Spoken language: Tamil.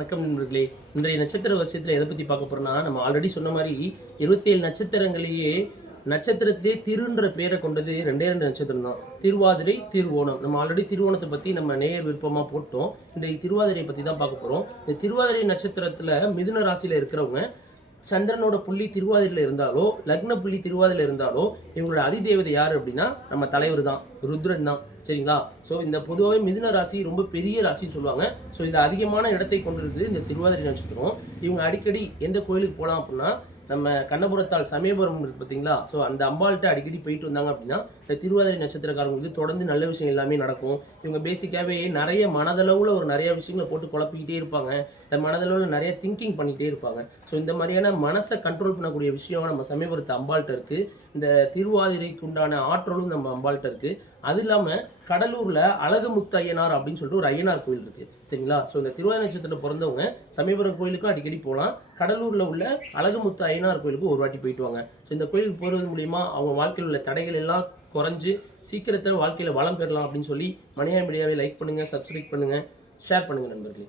வணக்கம் நண்பர்களே. இன்றைய நட்சத்திர வசியத்தில் எதை பற்றி பார்க்க போகிறோம்னா, நம்ம ஆல்ரெடி சொன்ன மாதிரி 27 நட்சத்திரங்களையே நட்சத்திரத்திலே திருன்ற பேரை கொண்டது 2 நட்சத்திரம் தான். திருவாதிரை, திருவோணம். நம்ம ஆல்ரெடி திருவோணத்தை பற்றி நம்ம நேயர் விருப்பமாக போட்டோம். இன்றைய திருவாதிரையை பற்றி தான் பார்க்க போகிறோம். இந்த திருவாதிரை நட்சத்திரத்தில் மிதுன ராசியில் இருக்கிறவங்க சந்திரனோட புள்ளி திருவாதிரையில் இருந்தாலோ, லக்ன புள்ளி திருவாதிரையில் இருந்தாலோ, இவங்களோட அதிதேவதை யார் அப்படின்னா நம்ம தலைவர் தான், ருத்ரன் தான். சரிங்களா? ஸோ இந்த பொதுவாகவே மிதுன ராசி ரொம்ப பெரிய ராசின்னு சொல்லுவாங்க. ஸோ இந்த அதிகமான இடத்தை கொண்டிருக்குது இந்த திருவாதிரை நட்சத்திரம். இவங்க அடிக்கடி எந்த கோயிலுக்கு போகலாம் அப்படின்னா, நம்ம கண்ணபுரத்தால் சமயபுரம் இருக்குது பார்த்தீங்களா? ஸோ அந்த அம்பாள்கிட்ட அடிக்கடி போயிட்டு வந்தாங்க அப்படின்னா இந்த திருவாதிரை நட்சத்திரக்காரங்களுக்கு தொடர்ந்து நல்ல விஷயம் எல்லாமே நடக்கும். இவங்க பேசிக்காகவே நிறைய மனதளவில் நிறைய விஷயங்களை போட்டு குழப்பிக்கிட்டே இருப்பாங்க. இந்த மனதளவில் நிறைய திங்கிங் பண்ணிகிட்டே இருப்பாங்க. ஸோ இந்த மாதிரியான மனசை கண்ட்ரோல் பண்ணக்கூடிய விஷயம் நம்ம சமயபுரத்து அம்பாள்கிட்ட இருக்குது. இந்த திருவாதிரைக்கு உண்டான ஆற்றலும் நம்ம அம்பாள்கிட்ட இருக்குது. அது இல்லாமல் கடலூரில் அழகுமுத்து ஐயனார் அப்படின்னு சொல்லிட்டு ஒரு ஐயனார் கோயில் இருக்குது. சரிங்களா? ஸோ இந்த திருவாதிரை நட்சத்திரத்தில் பிறந்தவங்க சமயபுரம் கோயிலுக்கும் அடிக்கடி போகலாம். கடலூரில் உள்ள அழகுமுத்து ஐயனார் கோயிலுக்கு ஒரு வாட்டி போயிட்டு வாங்க. ஸோ இந்த கோயிலுக்கு போகிறது மூலிமா அவங்க வாழ்க்கையில் உள்ள தடைகள் எல்லாம் குறைஞ்சு சீக்கிரத்தில் வாழ்க்கையில் வளம் பெறலாம் அப்படின்னு சொல்லி மணியா மீடியாவை லைக் பண்ணுங்கள், சப்ஸ்கிரைப் பண்ணுங்கள், ஷேர் பண்ணுங்கள் நண்பர்களே.